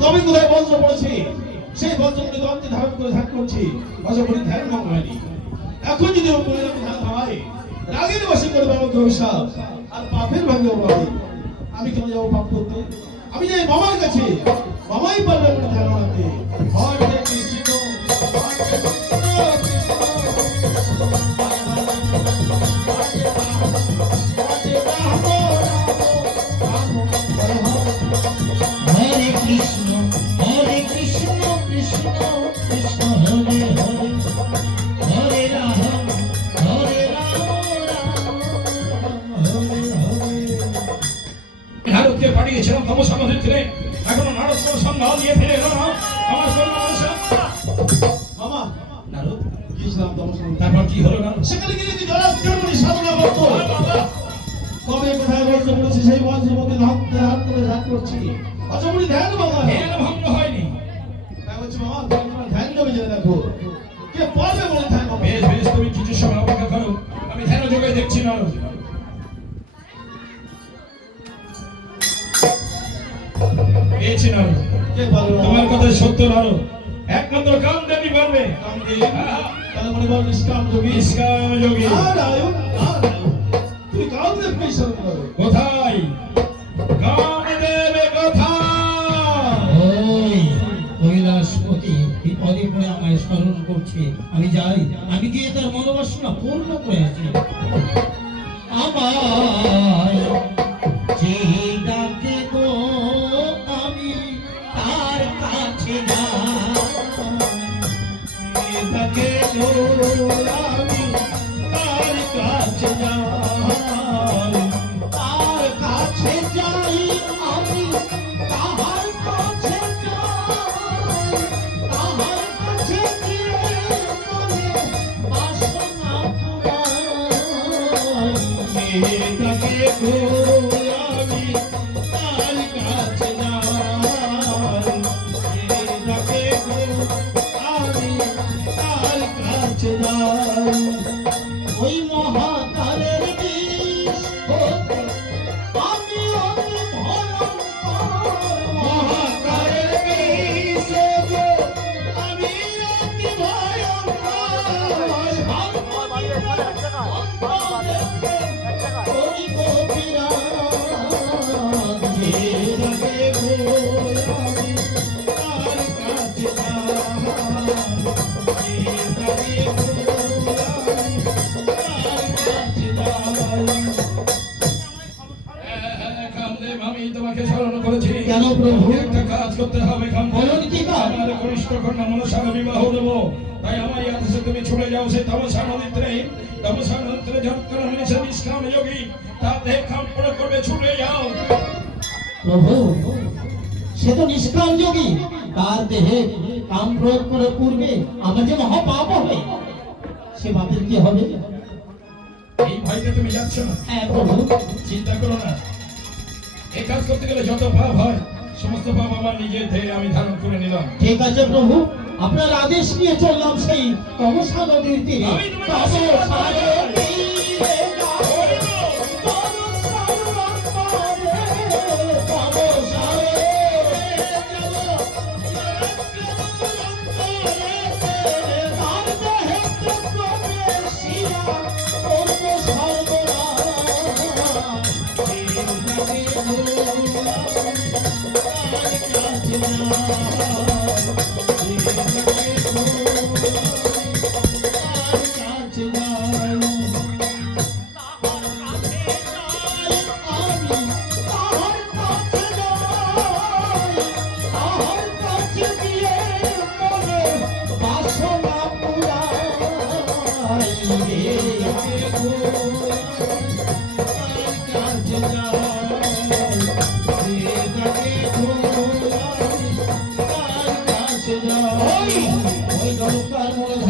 তবে কোথায় বজ্র পড়েছে সেই বজ্রকে দন্তে ধারণ করে ধ্যান করছি অজপরি ধ্যান ভঙ্গ হয়নি। এখন যদি ও বলে ধ্যান ভাবাই রাগের বসে করে বাবাকে অভিশাপ আর পাপের ভাগে বাড়ি আমি কেন যাবো পাপ করতে? আমি যাই মামার কাছে, মামাই পারবে আমার ধ্যান বানাতে। হরে Krishna Hare Krishna Krishna Krishna Hare Hare Hare Rama Hare Rama Hare Hare। নারদকে পাঠিয়েছিলাম তমসা নদীর তীরে, এখনো নারদ কোনো সংজ্ঞা দিয়ে ফিরে এলো না। আমার মামা নারদ গিয়েছিলাম তমসা নদী, তারপর কি হলো? না সেখানে গিয়ে যদি জলাচ্ছলমণি সাধনা করতো তবে কোথায় বজ্র পড়েছে সেই বজ্রের মধ্যে হাত করে ধ্যান করছি অজপরি ধ্যান বাবা ধ্যান ভঙ্গ হয়নি। তাই বলছি মামা তোমার ধ্যান জমে যেতে দেখো কে পারবে বলে ধ্যান বাবা। বেশ বেশ, তুমি কিছু সময় অপেক্ষা করো, আমি ধ্যান যোগে দেখছি। না পেয়েছি না, কে পারবে তোমার কথা সত্য নারো, একমাত্র কামদেবী পারবে। কামদেবী তাহলে মনে বল নিষ্কাম যোগী নিষ্কাম যোগী। নারায়ণ নারায়ণ তুমি কামদেবকে শরণ করো। কোথায় কামদেব? কোথায়? কৈলাসপতি বিপদে পড়ে আমায় স্মরণ করছে, আমি যাই, আমি গিয়ে তার মনোবাসনা পূর্ণ করে আসি। আমায় যে ডাকে গো আমি তার কাছে যাই, ডাকে গো আমি তার কাছে যাই, তার কাছে যাই আমি, তাহার কাছে যাই, তাহার কাছে গিয়ে মনে বাসনা পুরাই, ডাকে গো আমি তার কাছে যাই, ডাকে গো আমি তার কাছে যাই। ওই মহাকালের বিষ হতে আমি অতি ভয়ঙ্কর, মহাকালের বিষ হতে আমি অতি ভয়ঙ্কর, করিব বিরাট, যে ডাকে গো আমি তার কাছে যাই, যে ডাকে গো আমি তার কাছে যাই। কামদেব, আমি তোমাকে স্মরণ করেছি। কেন প্রভু? একটা কাজ করতে হবে কামদেব। বলুন কি কাজ? আমার কনিষ্ঠ কন্যা মনসার বিবাহ দেবো, তাই আমার এই আদেশে তুমি ছুটে যাও সেই তমসা নদীর তীরে। তমসা নদীর তীরে ঝটকা হয়েছে নিষ্কাম যোগী, তার দেহ কাম করে করবে, ছুটে যাও। প্রভু, সে তো নিষ্কাম যোগী, তার দেহে কাম প্রয়োগ করে পূর্বে আমার যে মহাপাপ হবে, সে পাপের কি হবে? এই ভয়তে তুমি যাচ্ছ না? হ্যাঁ প্রভু। চিন্তা করো না, এই কাজ করতে গেলে যত পাপ হয় সমস্ত পাপ আমার নিজের দেহে আমি ধারণ করে নিলাম। ঠিক আছে প্রভু, আপনার আদেশ নিয়ে চললাম সেই তমসা নদীর তীরে। আমি তোমাকে তমসা আশীর্বাদ নদীর করছি।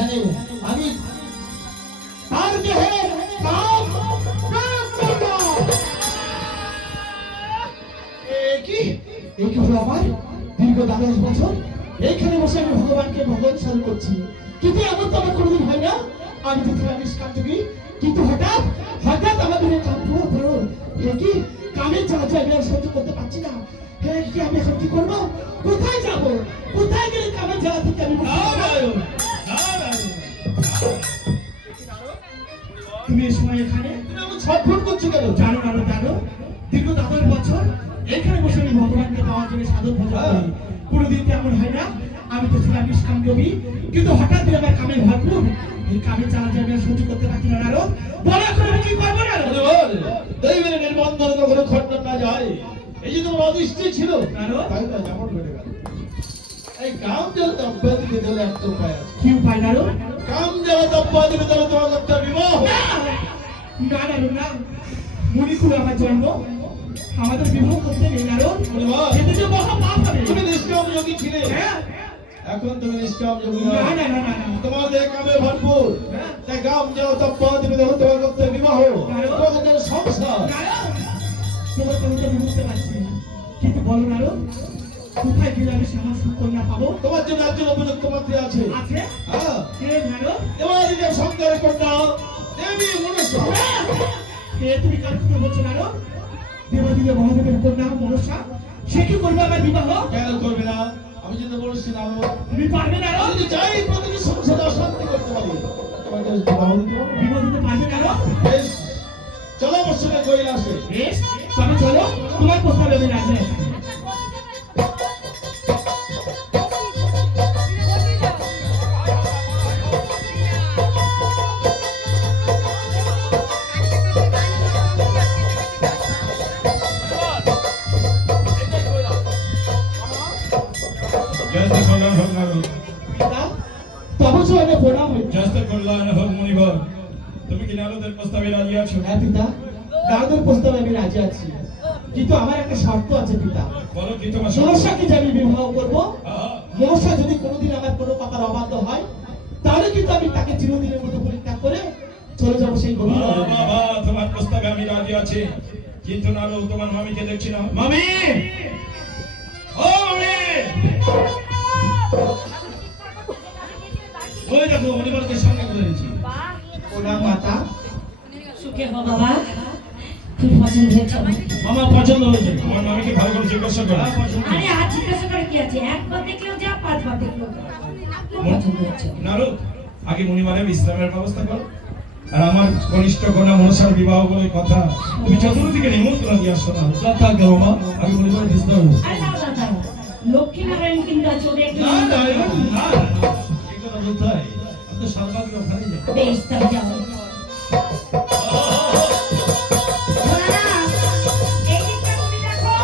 তীরে আমি তার দেহে কাম প্রয়োগ করব। কি হলো আমার? দীর্ঘ 12 বছর এইখানে বসে আমি ভগবানকে ভগবান স্মরণ করছি, কিন্তু এমন তো আমার কোনোদিন হয় না। আমি তো ছিলাম নিষ্কাম যোগী, কিন্তু হঠাৎ আমাদের এই কাম প্রয়োগ। কি কামের জ্বালা আমি আর সহ্য করতে পারছি না। কি আমি এখন কি করবো? কোথায় যাবো? কোথায় গেলে কামের জ্বালা থেকে আমি মুক্তি পাবো? তুমি এই সময় এখানে তুমি আমার ছটফট করছো কেন? জানো দীর্ঘ 12 বছর এখানে বসে আমি ভগবানকে পাওয়ার জন্য সাধন ভজন করি, কোনোদিন তেমন হয় না। আমি তো ছিলাম নিষ্কাম যোগী, কিন্তু হঠাৎ করে আমার কামে ভরপুর। এই কামের জ্বালা আমি আর সহ্য করতে পারছি না। নারদ, বলা করে আমি কি করবো? নারদ, দৈবের নির্বন্ধন কখনো খণ্ডন না যায়, এই যে তোমার অদৃষ্টি ছিল, নারদ, তাই না যেমন ঘটে গেল। এই কাম জল দম্পতি বিদলে একটা উপায় আছে। কি উপায় নারদ? কাম জল দম্পতি বিদলে তোমার একটা বিবাহ। না, মুনিকুল আমার জন্ম, আমাদের বিবাহ করতে নেই নারদ। এতে যে মহা পাপ হবে। তুমি নিষ্কাম যোগী ছিলে, হ্যাঁ, এখন তুমি নিষ্কাম যোগী না নও। না না না না। তোমার দেহে কামে ভরপুর, তাই কাম জল দম্পতি বিদলে তোমার করতে বিবাহ, তোমার করতে সংসার। নারদ, তোমার কথা তো আমি বুঝতে পারছি না, কিন্তু বলো নারদ, কোথায় গেলে আমি আমার সুকন্যা পাবো? তোমার জন্য একজন উপযুক্ত পাত্রী আছে। আছে? হ্যাঁ, কে নারদ? দেবাদিদেব শঙ্করের কন্যা দেবী মনসা। কে তুমি কার কথা বলছো নারদ? দেবাদিদেব মহাদেবের কন্যা মনসা, সে কি করবে আমার বিবাহ? কেন করবে না? আমি যদি বলছি না, তুমি পারবে নারদ? আমি যদি চাই প্রতিটি সংসারে অশান্তি করতে পারি, তোমাকে বিবাহ দিতে পারবো। বিবাহ দিতে পারবে নারদ? বেশ, চলো আমার সঙ্গে কৈলাসে। বেশ, তবে চলো, তোমার প্রস্তাবে আমি রাজি আছি। জয়তে কল্যাণ হোক নারদ, তবে চলে প্রণাম হইবে। জয়তে কল্যাণ হোক মুনিবর। তুমি কি নারদের প্রস্তাবে রাজি আছো? হ্যাঁ পিতা, নারদের প্রস্তাবে আমি রাজি আছি, কিন্তু আমার একটা শর্ত আছে পিতা। বলো কি তোমার শর্ত? মনসাকে যে আমি বিবাহ করবো, আহা, মনসা যদি কোনোদিন আমার কোনো কথার অবাধ্য হয়, তাহলে কিন্তু আমি তাকে চিরদিনের মতো পরিত্যাগ করে চলে যাবো সেই গভীর বাহ, অরণ্যে। বাহ, বাহ, তোমার প্রস্তাবে আমি রাজি আছি, কিন্তু নারদ তোমার মামিকে দেখছি না। মামি, ও মামি, ওই দেখো মুনিবরকে সঙ্গে করে এনেছি। প্রণাম মাতা। সুখে হও বাবা, খুব পছন্দ হয়েছে আমার। মামা পছন্দ হয়েছে? আমার মামিকে ভালো করে জিজ্ঞাসা করো। আরে আজ জিজ্ঞাসা করে কি আছে, একবার দেখলেও যা, 5 বার দেখলেও যা। খুব পছন্দ হয়েছে। নারদ, আগে মুনিবারের বিশ্রামের ব্যবস্থা করো, আর আমার কনিষ্ঠ কন্যা মনসার বিবাহ বলে কথা, তুমি চতুর্দিকে নিমন্ত্রণ দিয়ে আসো না। থাকবে মামা, আগে মুনিবারের বিশ্রাম। আরে দাঁড়াও, দাঁড়াও, লক্ষ্মী নারায়ণ কিন্তু আছে, ওদের একটু না না এরকম না, এগুলো বলতে হয়, আমি তো সর্বাধিক ওখানেই যাবো। বেশ, তবে যাও। ভোলানাথ, এই দিকটা তুমি দেখো,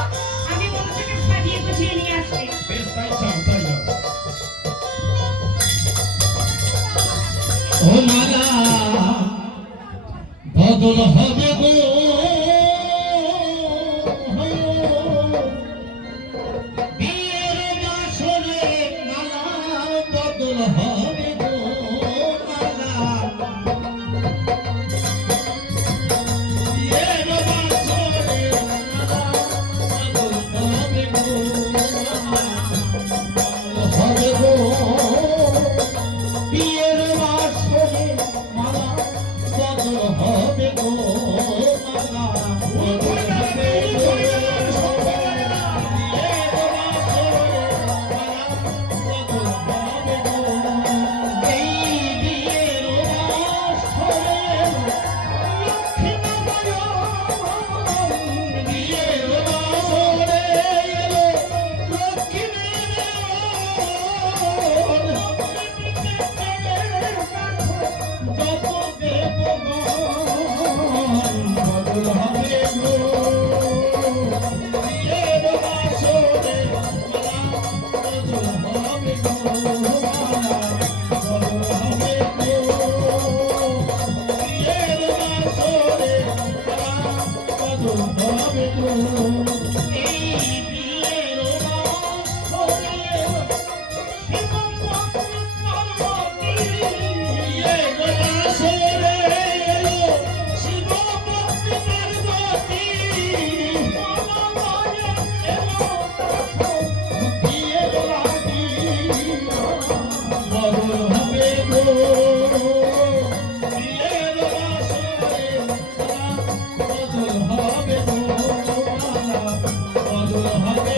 আমি মনসাকে সাজিয়ে গুছিয়ে নিয়ে আসছি। বেশ, তাই যাও, তাই যাও। ও বদল হবে গো বিয়ের বাসরে মালা বদল হবে গো মালা বিয়ের বাসরে মালা বদল হবে গো মালা হবে গো বিয়ের বাসরে মালা বদল হবে গো মালা বদল হবে গো বিয়ের বাসরে মালা বদল হবে গো এই বিয়ের বাসরে লক্ষ্মী নারায়ণ বিয়ের বাসরে এলো লক্ষ্মী যত দেবগণ বদল হবে গো বিয়ের বাসরে মালা বদল হবে গো মালা বদল হবে গো বিয়ের বাসরে মালা বদল হবে গো এই বিয়ের বাসরে বদল হবে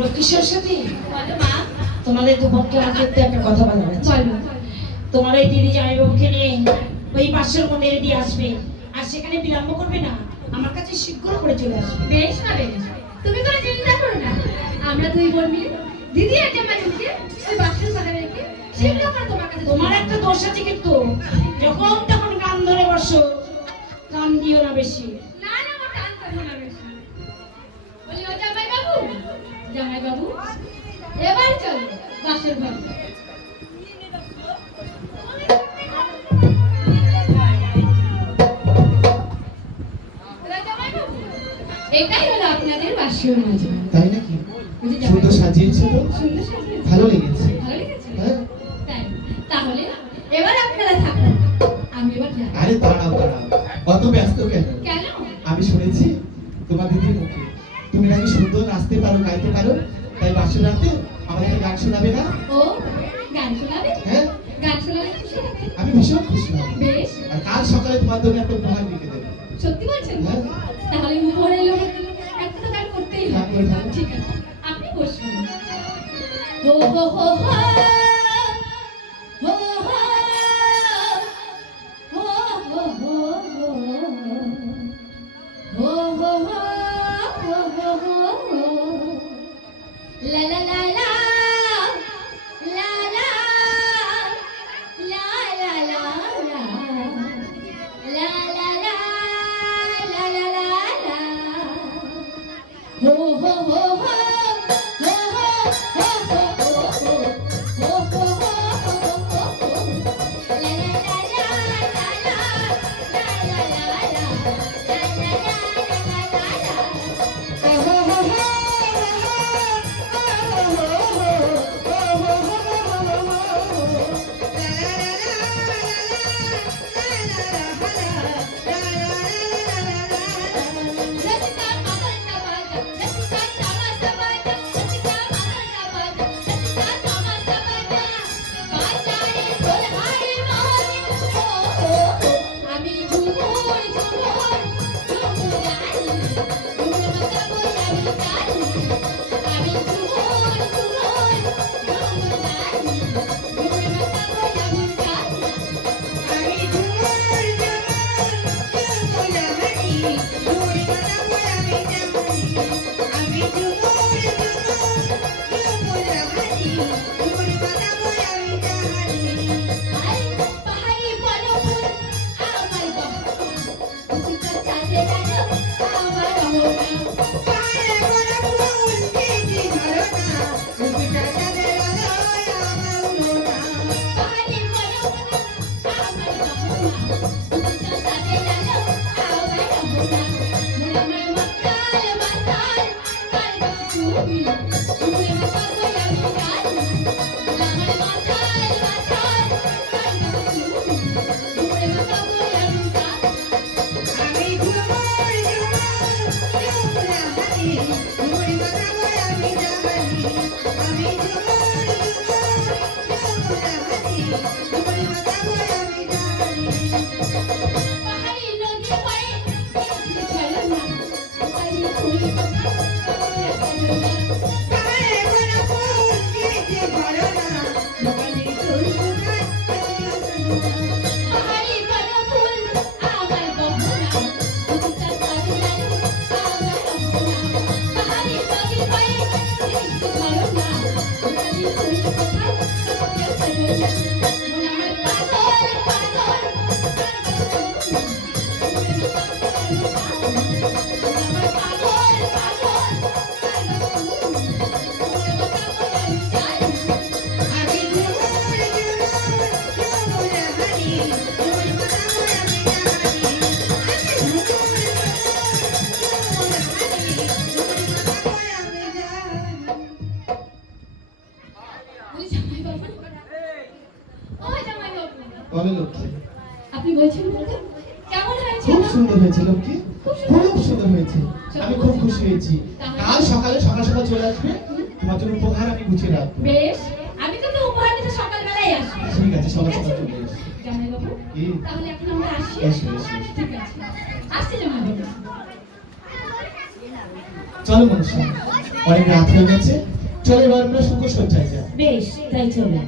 লক্ষ্মী সরস্বতী, বলো মা। তোমাদের দুপক্ষে আমার ক্ষেত্রে একটা কথা বলা হয়েছে। বলো। তোমার এই দিদি জামাইবাবুকে নিয়ে ওই পাশের মন্দিরে দিয়ে আসবে, আর সেখানে বিলম্ব করবে না, আমার কাছে শীঘ্র করে চলে আসবে। বেশ না বেশ, তুমি কোনো চিন্তা করো না। আমরা দুই বোন মিলে দিদি আর জামাইবাবুকে ওই বাক্সের বাগানে রেখে শীঘ্র আমরা তোমার কাছে তোমার একটা দোষ আছে কিন্তু, যখন তখন কান ধরে বসো, কান দিও না বেশি। না না, আমার কান করবো না বেশি। বলি ও জামাইবাবু, জামাইবাবু এবার চলো বাসের ঘরে। জামাইবাবু, এটাই হলো আপনাদের বাসীয় মজা। তাই নাকি? বুঝি সুন্দর জামাইবাবু? সাজিয়েছে তো, সুন্দর সাজিয়েছে? ভালো লেগেছে। ভালো লেগেছে? হ্যাঁ। তাই, তাহলে এবার আপনারা থাকুন, আমি এবার যাই। আরে দাঁড়াও দাঁড়াও, অত ব্যস্ত কেন? কেন? আমি শুনেছি তোমার দিদির মুখে তুমি নাকি সুন্দর নাচতে পারো, গাইতে পারো, তাই বাসর রাতে আমাদের গান শোনাবে না? ও গান শোনাবে? হ্যাঁ, গান শোনালে খুশি হবে। আমি ভীষণ খুশি হব। বেশ, আর কাল সকালে তোমার জন্য একটা উপহার লিখে দেবো। সত্যি বলছেন? হ্যাঁ। তাহলে উপরে এলো একটা তো গান করতেই গান হবে। করে থাকো। ঠিক আছে, আপনি বসুন। হো হো হো হো হো হো হো হো হো হো হো হো হো লা লা লা লা লা লা লা লা লা লা লা লা লা লা লা লা লা ho ho ho ho ho ho ho ho la la la la la la la la la la আমি ঝুমুর ঝুমুর ঝুমুরানি ঝুমুর মাথা বলে আমি গানি আমি ঝুমুর ঝুমুর ঝুমুরানি ঝুমুর মাথা বলে আমি গানি আমি ঝুমুর ঝুমুর ঝুমুরানি ঝুমুর মাথা বলে আমি গানি আমি ঝুমুর ঝুমুর ঝুমুরানি ঝুমুর মাথা বলে আমি গানি আই পাহাড়ি বনফুল আমার বাবা উচিত চাঁদে রানো আমার হোনা পাহাড়ি বনফুল কেজি ধরনা উচিত চাঁদে রানো আমার হোনা পাহাড়ি বনফুল আমার বাবা উচিত চাঁদে রানো আমার হোনা আমার মাতাল মাতাল কাল তুমি তুমি মাতা বলে আমি গানি আমার মাতাল মাতাল কাল তুমি তুমি মাতা বলে আমি গানি আমি ঝুমুর ঝুমুর ঝুমুরানি ঝুমুর মাথা বলে আমি জানি আমি ঝুমুর ঝুমুর ঝুমুরানি ঝুমুর মাথা বলে আমি জানি পাহাড়ি নদী পায়ে দেখি ঝরনা পাহাড়ি ফুল কথা বলে ঝরনা পাহাড়ে বনা ফুল দিয়েছে ঝরনা পাহাড়ি ফুল কথা পাহাড়ি বনা ফুল আমার গহনা উচিত চাঁদে রানো আমার হোনা পাহাড়ি নদী পায়ে দেখি ঝরনা পাহাড়ি ফুল কথা বলে ঝরনা মন আমার পাগল পাগল আমি ঝুমুর ঝুমুর ঝুমুরানি ঝুমুর মাথা বলে আমি জানি আমি ঝুমুর ঝুমুর ঝুমুরানি ঝুমুর মাথা বলে আমি জানি ও জামাইবাবু, বলো লক্ষ্মী, আপনি বলছেন বলতে কেমন হয়েছে খুব না? সুন্দর হয়েছে লক্ষ্মী, খুব সুন্দর হয়েছে। আমি খুব খুশি হয়েছি। কাল সকালে সকাল সকাল চলে আসবে, তোমার জন্য উপহার আমি গুছিয়ে রাখবো। বেশ, আমি কিন্তু উপহার দিতে সকালবেলায় আসবো। ঠিক আছে, সকাল ঠিক আছে? সকাল চলে এসো। জামাইবাবু, কি? তাহলে এখন আমরা আসি। এসো, এসো, এসো। ঠিক আছে, আসছি জামাইবাবু। চলো মনুষ্য। অনেক রাত হয়ে গেছে, চলে এবার আমরা শুভ সজ্জায় যাই। বেশ, তাই চলে।